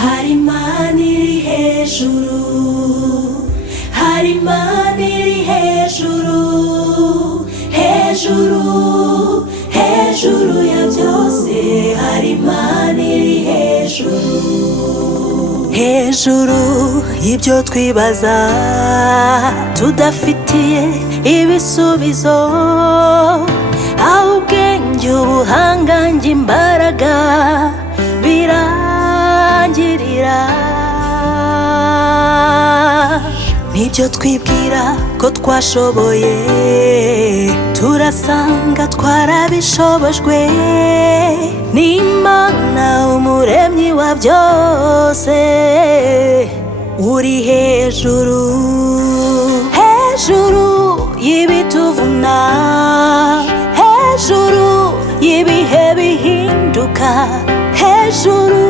hari Imana iri hejuru, hari Imana iri hejuru, hejuru, hejuru ya byose, hari Imana iri hejuru, hejuru y'ibyo twibaza tudafitiye ibisubizo, aho ubwenge ubuhangange imbaraga birangirira, nibyo twibwira ko twashoboye turasanga twarabishobojwe n'Imana umuremyi wa byose, uri hejuru, hejuru y'ibituvuna, hejuru y'ibihe bihinduka, hejuru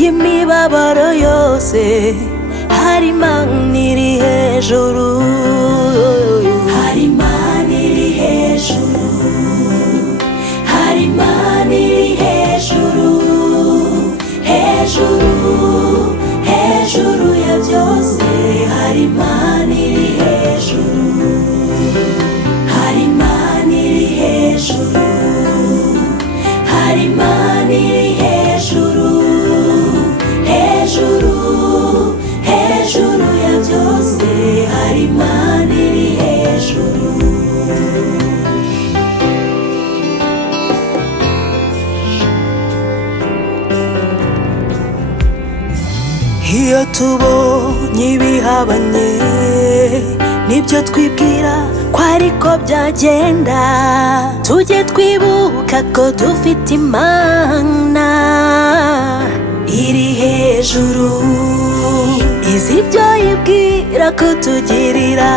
y'imibabaro yose, hari Imana iri hejuru, hari Imana iri hejuru, hari Imana iri hejuru, hejuru, hejuru ya byose, hari Imana iri hejuru, hari Imana iri hejuru, hari Imana iri hejuru, hejuru, hejuru ya byose, hari Imana iri hejuru. Iyo tubonye ibihabanye nibyo twibwira ko ariko byagenda, tujye twibuka ko dufite Imana iri hejuru, izi ibyo yibwira kutugirira,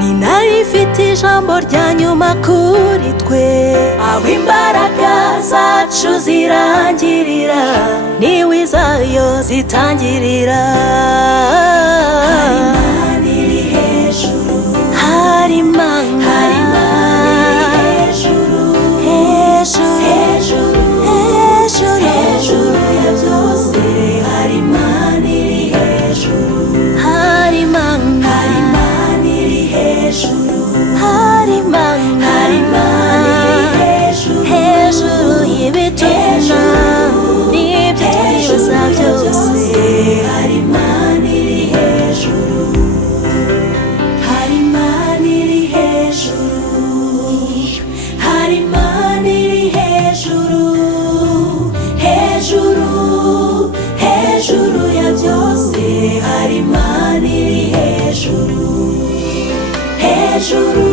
ni nayo ifite ijambo rya nyuma kuri twe, aho imbaraga zacu zirangirira niwe izayo zitangirira, hari Imana iri hejuru, hari Imana, hari Imana iri hejuru, hejuru, hejuru, hejuru, hejuru ya byose, hari Imana iri hejuru, hari Imana, hari Imana iri hejuru, hari Imana, hari Imana iri hejuru, hejuru y'ibituvuna n'ibyo twibaza byose, hari Imana iri hejuru, hari Imana iri hejuru, hari Imana iri hejuru, hejuru, hejuru ya byose, hari Imana iri hejuru, hejuru.